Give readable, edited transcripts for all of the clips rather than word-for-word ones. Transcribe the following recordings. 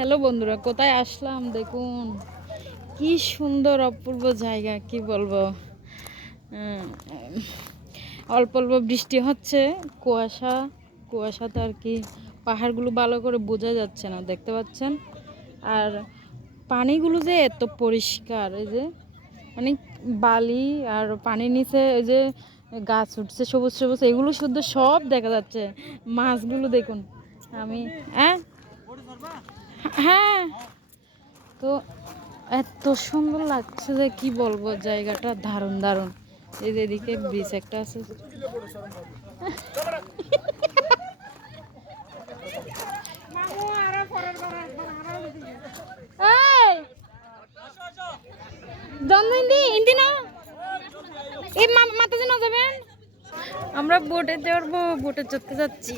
Hello বন্ধুরা, কোথায় আসলাম দেখুন, কি সুন্দর অপূর্ব জায়গা, কি বলবো। উম, অল্প অল্প বৃষ্টি হচ্ছে, কুয়াশা কুয়াশাতে আর কি পাহাড়গুলো ভালো করে বোঝা যাচ্ছে না, দেখতে পাচ্ছেন। আর পানিগুলো যে এত পরিষ্কার, এই যে মানে বালি আর পানির নিচে এই যে গাছ উঠছে সবুজ সবুজ, এগুলো শুদ্ধ সব দেখা যাচ্ছে। মাছগুলো দেখুন। আমি হ্যাঁ হ্যাঁ তো এত সুন্দর লাগছে যে কি বলবো, জায়গাটা দারুণ দারুণ। এই যে এদিকে ব্রিজ একটা আছে। আমরা বোটে চড়বো, বোটে চড়তে যাচ্ছি।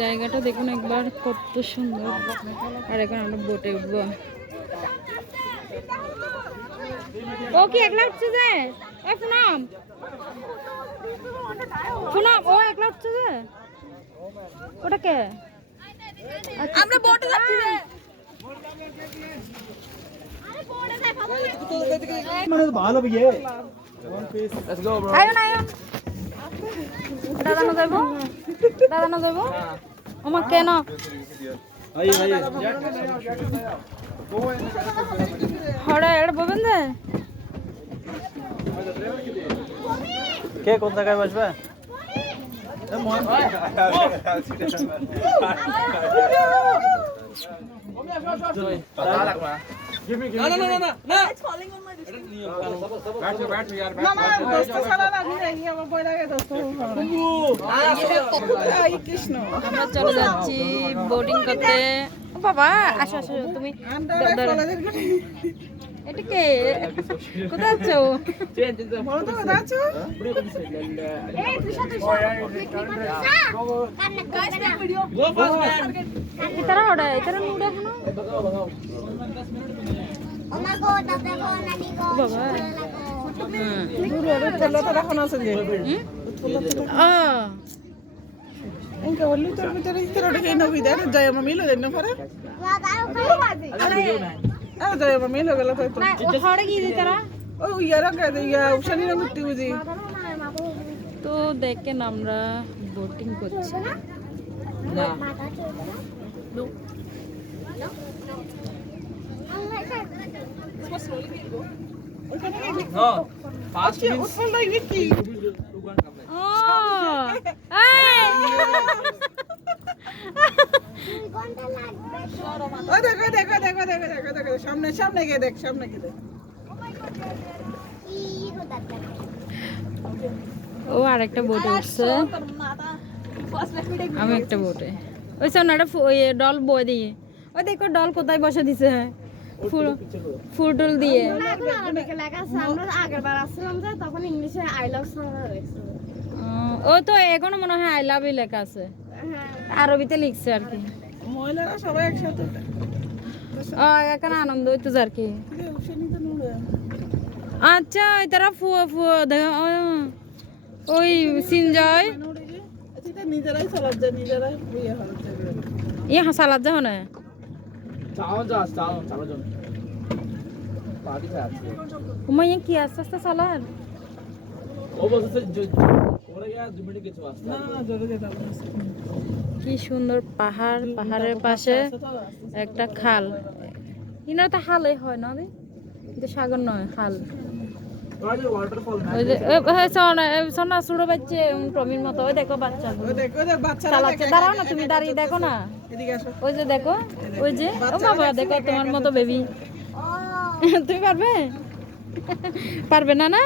জায়গাটা দেখুন একবার, কত সুন্দর। আর এখন আমরা বোটে উঠবো। ও কি একলা উঠছে যে? পুনাম পুনাম ও একলা উঠছে যে? ওটা কে? আমরা বোটে যাচ্ছি রে। মানে ভালো বিয়ে। Let's go bro. Ion ion দাদা না যাবো, দাদা না যাবো আমার কেন? আইয়ে আইয়ে হড়ে এড় ববেন দে। কে কোন জায়গায় বসবে? আমরা চলে যাচ্ছি বোটিং করতে। ও বাবা, আসো আসো তুমি। এটা কে? কোথায় আছো? ইতারা ওড়ে, ইতারা নুড়ে এখনো। বাবা ఇంకా ఒళ్ళు తొలిపితే ఇతరుడు కైనా విదే జయమ మీలో ఎన్న పరే జయమ మీలో గల పై হড়ে কি ইতারা। ও ইয়ারা কে ইয়া উশানি না মুক্তি বুঝি তো দেখেন আমরা বোটিং করছি। ফাস্ট উঠল লাগবে কি ও এই ও দেখো দেখো দেখো দেখো দেখো দেখো সামনে সামনে গিয়ে দেখ সামনে গিয়ে দেখ ও আরেকটা বোটে উঠছে, আমি একটা বোটে। ওই সোনাটা ওই ডল বই দিয়ে, ওই দেখো ডল কোথায় বসে দিছে, ফুল ফুল টুল দিয়ে। ও তো এখনো মনে হয় আই লাভ ইউ লেখা আছে, আরবিতে লিখছে আর কি। মহিলারা সবাই একসাথে ও এখানে আনন্দ হইতেছে আর কি। উশানি তো নুড়ে আচ্ছা তারা ফুয়া ফুয়া দেখা ওই সিনজয় এটা নিজেরাই চালাত যায়, নিজেরাই ইয়ে হচ্ছে ইয়ে হাসালাত যা হনে চাও যা চাও চাও জন পার্টি আছে উমা ইয়ে কি আস্তে আস্তে চালার। ও বলছে ওরে গিয়া 2 মিনিট কিছু আসছে না না জোরে যেতে হবে কি সুন্দর পাহাড়, পাহাড়ের পাশে একটা খাল। ইনার তো হালে হয় না রে, কিন্তু সাগর নয়, খাল। ওয়াটারফল ওই যে সোনা ছোট বাচ্চা টমির মতো, ওই দেখো বাচ্চা ওই দেখো ওই বাচ্চারা চালাচ্ছে। দাঁড়াও না, তুমি দাঁড়িয়ে দেখো না, এদিকে আসো ওই যে দেখো, ওই যে ও বাবা দেখো তোমার মতো বেবি। তুমি পারবে? পারবে না না?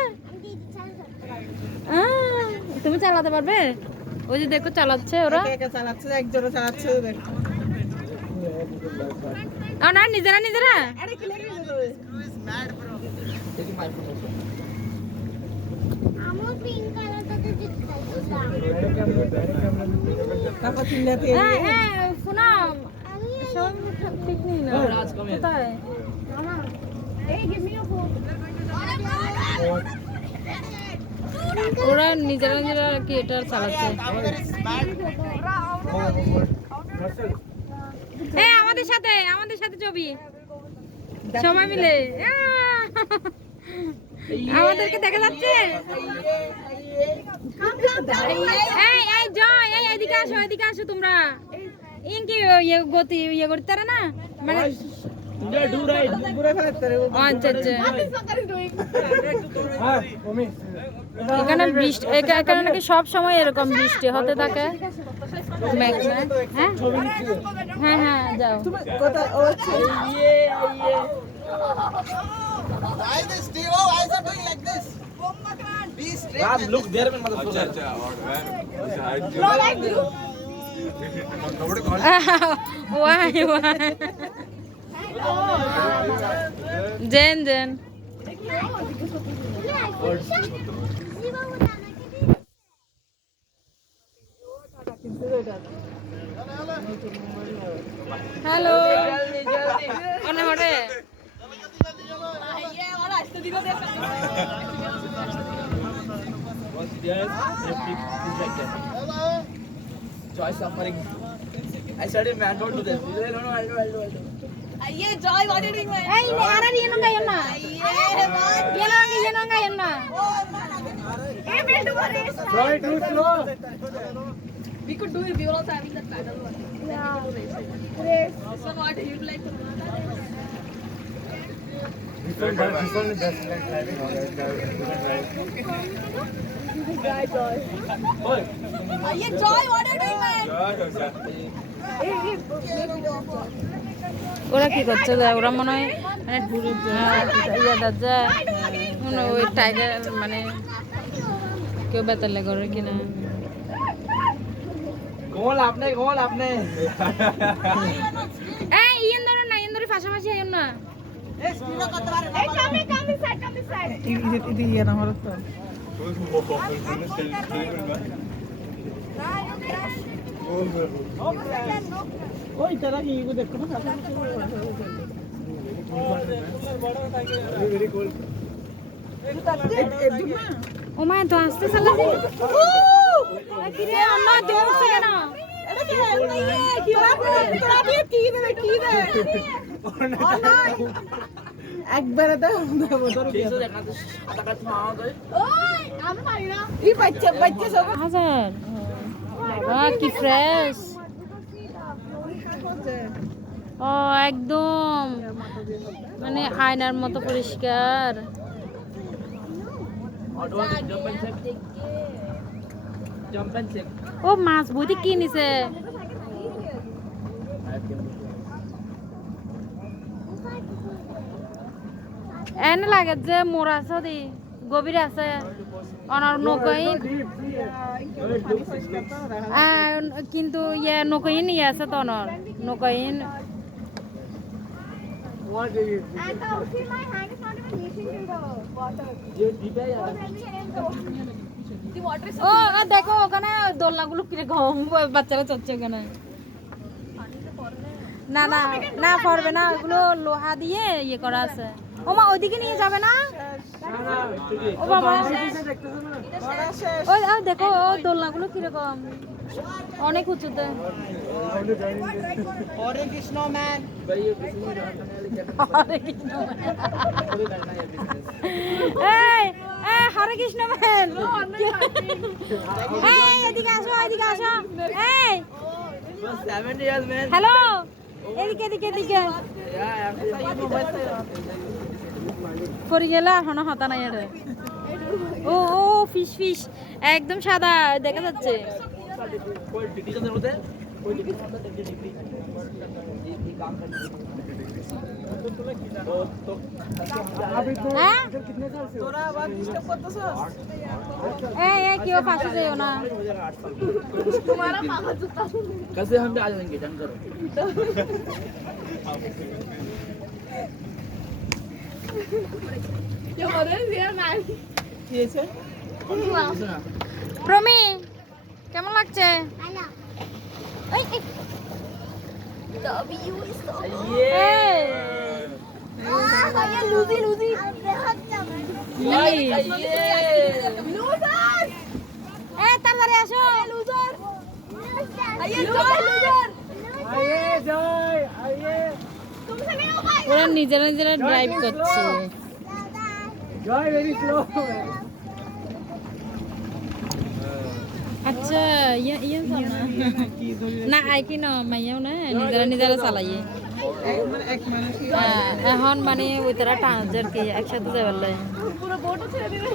তুমি চালাতে পারবে? ওই যে দেখো চালাচ্ছে ওরা। একা একা চালাচ্ছে, একজনে চালাচ্ছে দেখো না নিজেরা নিজেরা। আরে কি লেগে যাবে দেখি মাইক্রোফোন আমো পিঙ্ক কালারটাতে দিচ্ছি তারপর চিল্লাতে হ্যাঁ হ্যাঁ পুনাম, সব ঠিক নেই না রাজ কমে কোথায়? এই give me your phone pink ওরা নিজেরা নিজেরা কি এটা চালাচ্ছে। এই আমাদের সাথে ছবি সবাই মিলে আমাদেরকে দেখা যাচ্ছে। এই এই জয়, এই এদিকে আসো তোমরা। ইনকি ইয়ে গতি ইয়ে করতে পারে না মানে। আচ্ছা আচ্ছা, এখানে বৃষ্টি, এখানে নাকি সব সময় এরকম বৃষ্টি হতে থাকে। হ্যাঁ হ্যাঁ যাও। Look there, man. Why? Jen. Hello. One hore. Joy suffering. I started man to this. No. Joy, what are you doing? Hey, ara yenu ga yena. Hey, we'll do a race. Joy, too slow. We could do it. We were also having that paddle one. Yeah. Race. So what do you like to do? This one is best like driving. Joy. Joy, what are you doing, man? ওরা কি করছে যায়, ওরা মনে হয় মানে ইয়াদার যায় মনে হয় ওই টাইগার মানে কেউ বেতালে করে কিনা। গোল আপনি এই ইয়েন ধরে পাশাপাশি আইন না। ও মা তো আসতে চালাবি কি রে অন্য দৌড়ছে কেন? একবারে তো বাচ্চা সব হাজার বাবা কি ফ্রেশ। ও একদম মানে আয়নার মতো পরিষ্কার। ও মাছ বইতে কি নিছে? এনে লাগে যে মোর আছে দি গভীর আছে অনার নৌকাইন কিন্তু ইয়ে নৌকাইন ইয়ে আছে তো honour নৌকাইন। And see, my hand is not even reaching to the water. ও দেখো ওখানে দোলনাগুলো কিরকম বাচ্চারা চড়ছে ওখানে। না পড়বে না, ওগুলো লোহা দিয়ে ইয়ে করা আছে। ও মা ওইদিকে নিয়ে যাবে না? ও বাবা ওই দেখো দোলনাগুলো কিরকম অনেক উঁচুতে। হরে কৃষ্ণ ম্যান। হরে কৃষ্ণ ম্যান, এদিকে আসো হ্যালো এদিকে পরি গেলে এখনো হতা নাই। ও ফিশ একদম সাদা দেখা যাচ্ছে। কেউ ফাঁসে যাও না। कैसे हम भी आ जाएंगे डन करो। প্রমি কেমন লাগছে? Lucy. Yes. তাড়াতাড়ি আসো लूजर आइए जॉय लूजर तुमसे नहीं हो पाएगा ওরা নিজেরা নিজেরা ড্রাইভ করছে আচ্ছা ইয়ে না আই কি না মাইয়াও না নিজেরা নিজেরা চালাইয়ে এখন মানে ওই তারা টানছে আর কি একসাথে যাবার লাগে पूरा बोट ছেড়ে দিবে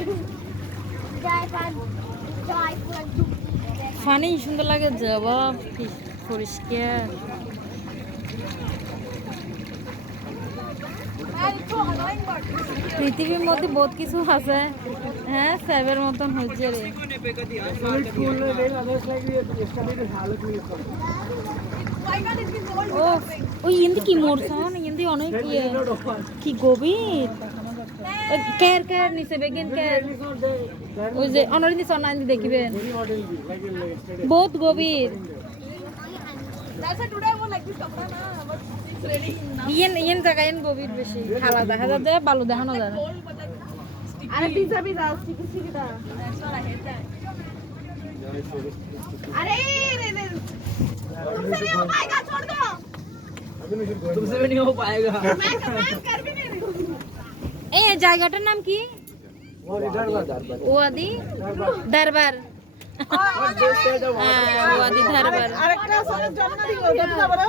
ফানি সুন্দর লাগে জবাব কি পরিষ্কার পৃথিবীর মধ্যে বহুত কিছু আছে হ্যাঁ স্যাবের মতন হচ্ছে রে ও ওই ইন্দি কি মোরছন ইন্দি অনেক ইয়ে কি গভীর কেয়ার কেয়ার নিচে বেগিন কেয়ার ওই যে অনরিন্দি সনান্দি দেখিবেন বহুত গভীর That's why today I wore like this kapda na but it's ready now yen yen জায়গা ইয়েন গভীর বেশি খালা দেখা যায় বালু দেখানো যায় না cold but like sticky अरे पिज्जा भी दाओ स्टिकी स्टिकी दाओ that's what I hate that अरे रे रे तुमसे नहीं हो पाएगा छोड़ दो तुमसे भी नहीं हो पाएगा मैं कर भी नहीं रही हूँ এই জায়গাটার নাম কি ওয়াদি দরবার হ্যাঁ ওয়াদি দরবার আরেকটা আছে জন্মদিন ওটা যাবো না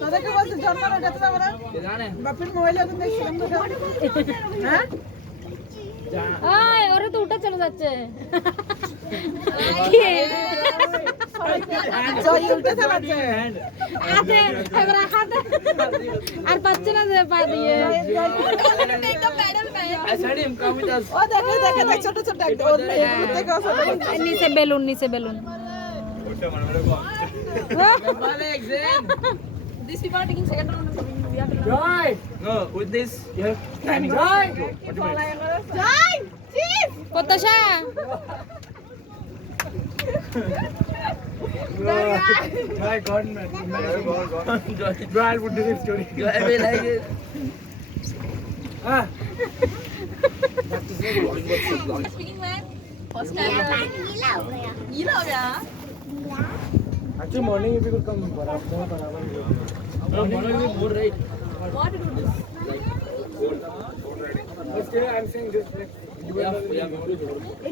তোদেরকে বলছি জন্মদিন ওটা যাবো না जाने বাপের মোবাইলে তো দেখছিলাম তো হ্যাঁ আয় ওরা তো উঠে চলে যাচ্ছে জয় উল্টে চালাচ্ছে হাতে এবার হাতে আর পাচ্ছে না যে পা দিয়ে take the pedal man I said him come with us ও দেখে দেখে দেখ ছোট ছোট একদম ওর মেয়েগুলো থেকে ছোট নিচে বেলুন নিচে balloon Alex in these people are taking second round we have to no with this you have timing what do you mean जय चीज প্রত্যাশা Joy gone man Joy would do this story Joy will like it speaking man first time गीला हो गया Actually, morning if you could come, no morning we board right what to do this but still I'm saying this like it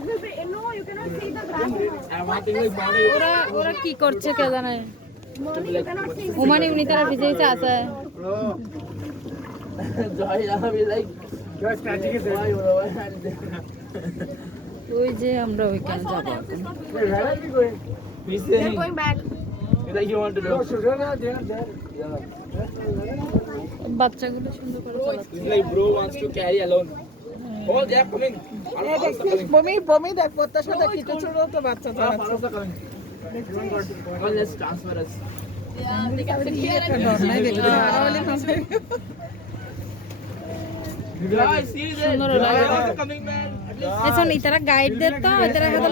will be no you cannot see the grass I'm wanting like morning ওরা ওরা কি করছে কে জানে morning you cannot see উমানি উনি তারা ভিজেছে আছে Joy now be like your static is there. why you know ওই যে আমরা ওইখানে যাব Wait, where are we going? he's saying going back like you want to No, do children are there. yeah বাচ্চাগুলো সুন্দর করে চালাচ্ছে it's like bro wants to carry alone oh they are coming all of us are coming বমি বমি দেখ প্রত্যাশা দেখ কিছু ছোট তো বাচ্চা all চালাচ্ছে of us are coming well let's transfer us yeah they can sit here and guys see there সুন্দর Joy লাগে also coming man at least এখন ইতারা গাইড দে তো ইতারা হাতে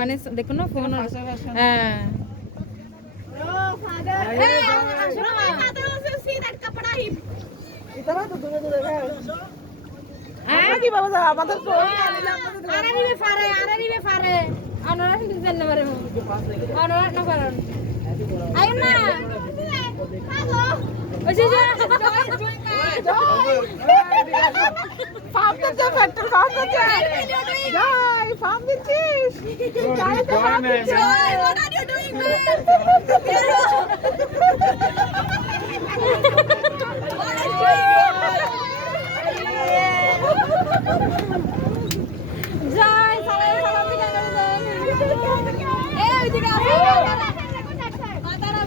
মানে দেখো না ফোন হ্যাঁ oh father hey my father also see that kapda he এটা তো দূরে দূরে হ্যাঁ হ্যাঁ কি বাবা আমাদের তো আরে নিবে পারে আনোরা ঠিক জানতে পারে আনোরা না পারেন আয়ো না hello ওই যে ফার্ম দিচ্ছে ফ্যাক্টর ফার্ম দিচ্ছে যাই ফার্ম দিচ্ছিস যাই তো ফার্ম দিচ্ছে Joy, what are you doing man what are you যাই সালাম সালাম দিকে করে দেন এই ওইদিকে আসো মাতারা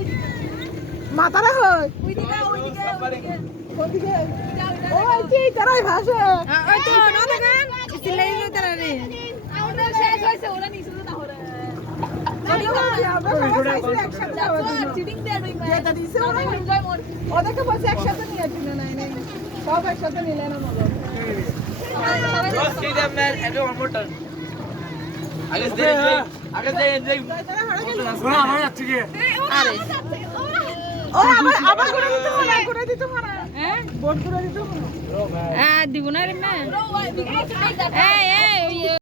মাথারা হয় ওইদিকে ওদিকে ওই কি তারাই ভাষে ওই তো না দেখেন চিল্লাই দিও তারা রে আমাদের শেষ হয়েছে ওরা নিচে তো তাহলে একসাথে চিটিং দে আর ডুইং যেটা দিছে ওরা এনজয় মোর ওদেরকে বলছে একসাথে নিয়ে দিলে নাই নাই সব একসাথে নিলে না মজা just see them man and do one more turn I guess they enjoy শোনা আমার যাচ্ছে কি আরে ও আবার করে দিতে পারে হ্যাঁ বোর্ড করে দিতে পারে দিব না রে মা bro we have to take that এই